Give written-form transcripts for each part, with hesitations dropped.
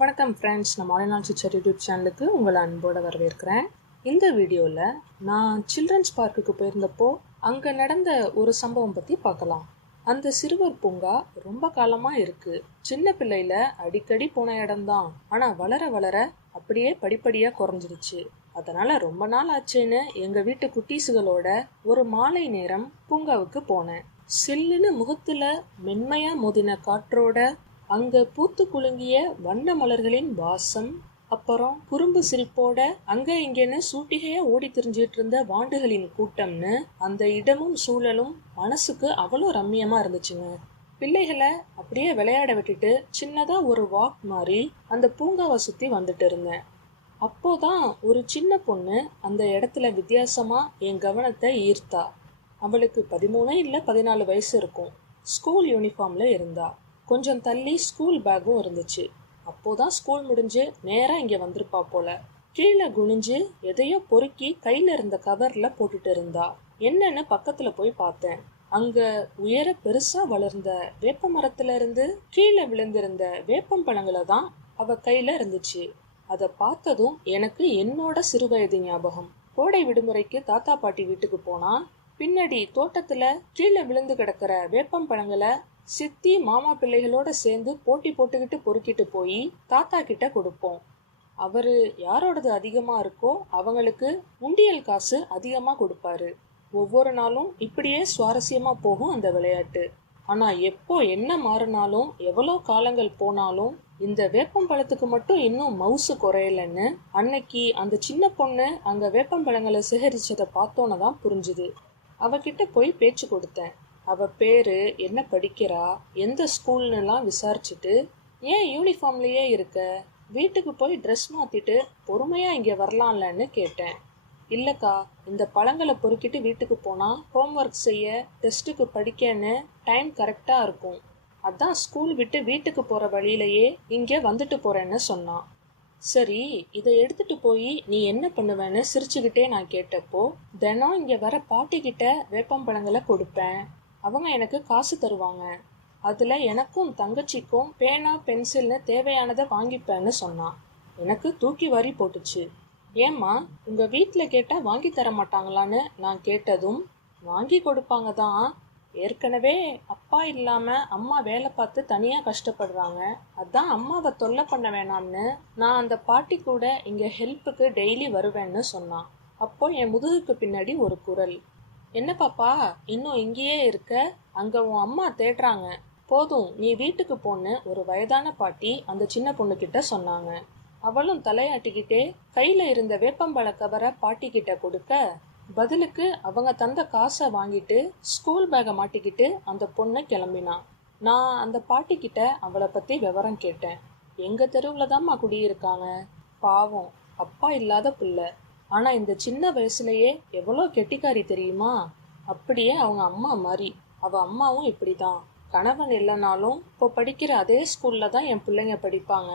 வணக்கம் ஃப்ரெண்ட்ஸ், நான் மாலைநாள் சிச்சர் யூடியூப் சேனலுக்கு உங்களை அன்போடு வரவேற்கிறேன். இந்த வீடியோவில் நான் சில்ட்ரன்ஸ் பார்க்குக்கு போயிருந்தப்போ அங்கே நடந்த ஒரு சம்பவம் பற்றி பார்க்கலாம். அந்த சிறுவர் பூங்கா ரொம்ப காலமாக இருக்குது. சின்ன பிள்ளையில அடிக்கடி போன இடம்தான். ஆனால் வளர வளர அப்படியே படிப்படியாக குறைஞ்சிருச்சு. அதனால் ரொம்ப நாள் ஆச்சுன்னு எங்கள் வீட்டு குட்டீஸுகளோட ஒரு மாலை நேரம் பூங்காவுக்கு போனேன். சில்லுன்னு முகத்தில் மென்மையாக மோதின காற்றோட அங்க பூத்து குலுங்கிய வண்ண மலர்களின் வாசம், அப்புறம் குறும்பு சிரிப்போட அங்க இங்கன்னு சூட்டிகையா ஓடி திரிஞ்சிட்டு இருந்த வாண்டுகளின் கூட்டம்னு அந்த இடமும் சூழலும் மனசுக்கு அவ்வளோ ரம்மியமா இருந்துச்சுங்க. பிள்ளைகளை அப்படியே விளையாட விட்டுட்டு சின்னதா ஒரு வாக் மாதிரி அந்த பூங்காவை சுத்தி வந்துட்டு இருந்தேன். அப்போதான் ஒரு சின்ன பொண்ணு அந்த இடத்துல வித்தியாசமா என் கவனத்தை ஈர்த்தா. அவளுக்கு 13 இல்லை 14 வயசு இருக்கும். ஸ்கூல் யூனிஃபார்ம்ல இருந்தா. கொஞ்சம் தள்ளி ஸ்கூல் பேக்கும் இருந்துச்சு. அப்போதான் ஸ்கூல் முடிஞ்சு நேரா இங்க வந்திருப்பா போல. கீழே குனிஞ்சு எதையோ பொறுக்கி கையில இருந்த கவர்ல போட்டுட்டு இருந்தா. என்னன்னு பக்கத்துல போய் பார்த்தேன். அங்க உயர பெருசா வளர்ந்த வேப்ப மரத்துல இருந்து கீழே விழுந்திருந்த வேப்பம் பழங்களை தான் அவ கையில இருந்துச்சு. அதை பார்த்ததும் எனக்கு என்னோட சிறுவயது ஞாபகம். கோடை விடுமுறைக்கு தாத்தா பாட்டி வீட்டுக்கு போனா பின்னாடி தோட்டத்துல கீழே விழுந்து கிடக்கிற வேப்பம் பழங்களை சித்தி மாமா பிள்ளைகளோட சேர்ந்து போட்டி போட்டுக்கிட்டு பொறுக்கிட்டு போய் தாத்தா கிட்ட கொடுப்போம். அவரு யாரோடது அதிகமா இருக்கோ அவங்களுக்கு உண்டியல் காசு அதிகமா கொடுப்பாரு. ஒவ்வொரு நாளும் இப்படியே சுவாரஸ்யமா போகும் அந்த விளையாட்டு. ஆனா எப்போ என்ன மாறினாலும் எவ்வளோ காலங்கள் போனாலும் இந்த வேப்பம்பழத்துக்கு மட்டும் இன்னும் மவுசு குறையலன்னு அன்னைக்கு அந்த சின்ன பொண்ணு அங்க வேப்பம்பழங்களை சேகரிச்சதை பார்த்தோன்னு தான் புரிஞ்சுது. அவகிட்ட போய் பேச்சு கொடுத்தேன். அவ பேரு, என்ன படிக்கிறா, எந்த ஸ்கூல்னுலாம் விசாரிச்சுட்டு, ஏன் யூனிஃபார்ம்லயே இருக்க, வீட்டுக்கு போய் ட்ரெஸ் மாத்திட்டு பொறுமையா இங்க வரலாம்லன்னு கேட்டேன். இல்லக்கா, இந்த பழங்களை பொறுக்கிட்டு வீட்டுக்கு போனா ஹோம்ஒர்க் செய்ய, டெஸ்ட்டுக்கு படிக்கன்னு டைம் கரெக்டா இருக்கும். அதான் ஸ்கூல் விட்டு வீட்டுக்கு போற வழியிலேயே இங்க வந்துட்டு போறேன்னு சொன்னான். சரி, இதை எடுத்துட்டு போய் நீ என்ன பண்ணுவேன்னு சிரிச்சுக்கிட்டே நான் கேட்டப்போ, தினம் இங்க வர பாட்டிக்கிட்ட வேப்பம்பழங்களை கொடுப்பேன். அவங்க எனக்கு காசு தருவாங்க. அதுல எனக்கும் தங்கச்சிக்கும் பேனா பென்சில்னு தேவையானதை வாங்கிப்பேன்னு சொன்னான். எனக்கு தூக்கி வாரி போட்டுச்சு. ஏம்மா, உங்க வீட்டுல கேட்டா வாங்கி தர மாட்டாங்களான்னு நான் கேட்டதும், வாங்கி கொடுப்பாங்க தான். ஏற்கனவே அப்பா இல்லாம அம்மா வேலை பார்த்து தனியா கஷ்டப்படுறாங்க. அதான் அம்மாவை தொல்லை பண்ண வேணாம்னு நான் அந்த பாட்டி கூட இங்க ஹெல்ப்புக்கு டெய்லி வருவேன்னு சொன்னான். அப்போ என் முதுகுக்கு பின்னாடி ஒரு குரல், என்ன பாப்பா இன்னும் இங்கேயே இருக்க, அங்க உன் அம்மா தேடுறாங்க, போதும் நீ வீட்டுக்கு போன்னு ஒரு வயதான பாட்டி அந்த சின்ன பொண்ணு கிட்ட சொன்னாங்க. அவளும் தலையாட்டிக்கிட்டே கையில இருந்த வேப்பம்பழ கவரை பாட்டி கிட்ட கொடுக்க, பதிலுக்கு அவங்க தந்த காசை வாங்கிட்டு ஸ்கூல் பேக்கை மாட்டிக்கிட்டு அந்த பொண்ணு கிளம்பினான். நான் அந்த பாட்டி கிட்ட அவளை பத்தி விவரம் கேட்டேன். எங்க தெருவுல தான்மா குடியிருக்காங்க, பாவம், அப்பா இல்லாத புள்ள. ஆனா இந்த சின்ன வயசுலயே எவ்வளோ கெட்டிக்காரி தெரியுமா, அப்படியே அவங்க அம்மா மாதிரி. அவ அம்மாவும் இப்படிதான். கணவன் இல்லைனாலும் இப்போ படிக்கிற அதே ஸ்கூல்ல தான் என் பிள்ளைங்க படிப்பாங்க.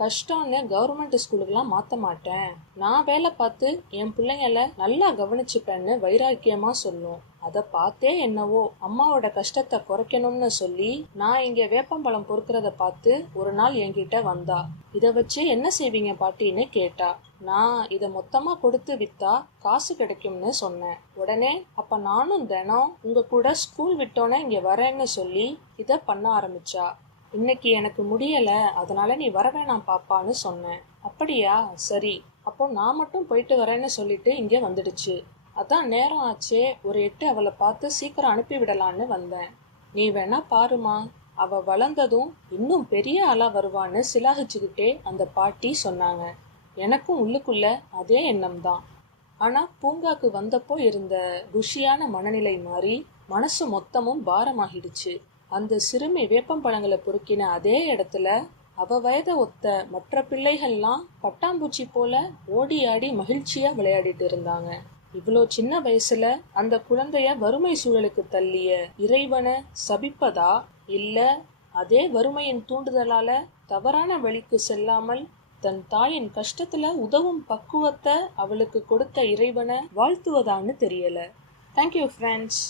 கஷ்டம்னு கவர்மெண்ட் ஸ்கூலுக்கெல்லாம் மாற்ற மாட்டேன். நான் வேலை பார்த்து என் பிள்ளைங்கள நல்லா கவனிச்சுப்பேன்னு வைராக்கியமா சொல்லும். அதை பார்த்தே என்னவோ அம்மாவோட கஷ்டத்தை குறைக்கணும்னு சொல்லி நான் இங்க வேப்பம்பழம் பொறுக்கிறத பார்த்து ஒரு நாள் என்கிட்ட வந்தா. இதை வச்சு என்ன செய்வீங்க பாட்டின்னு கேட்டா. நான் இதை மொத்தமா கொடுத்து வித்தா காசு கிடைக்கும்னு சொன்னேன். உடனே அப்ப நானும் தினம் உங்க கூட ஸ்கூல் விட்டோன்னே இங்க வரேன்னு சொல்லி இதை பண்ண ஆரம்பிச்சா. இன்னைக்கு எனக்கு முடியல, அதனால நீ வர வேணாம் பாப்பான்னு சொன்னேன். அப்படியா, சரி, அப்போ நான் மட்டும் போயிட்டு வரேன்னு சொல்லிட்டு இங்கே வந்துடுச்சு. அதான் நேரம் ஆச்சே, ஒரு 8 அவளை பார்த்து சீக்கிரம் அனுப்பி விடலான்னு வந்தேன். நீ வேணா பாருமா, அவ வளர்ந்ததும் இன்னும் பெரிய ஆளா வருவான்னு சிலாகிச்சுக்கிட்டே அந்த பாட்டி சொன்னாங்க. எனக்கும் உள்ளுக்குள்ள அதே எண்ணம் தான். ஆனா பூங்காக்கு வந்தப்போ இருந்த குஷியான மனநிலை மாறி மனசு மொத்தமும் பாரமாகிடுச்சு. அந்த சிறுமி வேப்பம்பழங்களை பொறுக்கின அதே இடத்துல அவ வயதை ஒத்த மற்ற பிள்ளைகள்லாம் பட்டாம்பூச்சி போல ஓடி ஆடி மகிழ்ச்சியா விளையாடிட்டு இருந்தாங்க. இவ்வளோ சின்ன வயசுல அந்த குழந்தைய வறுமை சூழலுக்கு தள்ளிய இறைவனை சபிப்பதா, இல்ல அதே வறுமையின் தூண்டுதலால தவறான வழிக்கு செல்லாமல் தன் தாயின் கஷ்டத்துல உதவும் பக்குவத்தை அவளுக்கு கொடுத்த இறைவனை வாழ்த்துவதான்னு தெரியல. Thank you friends.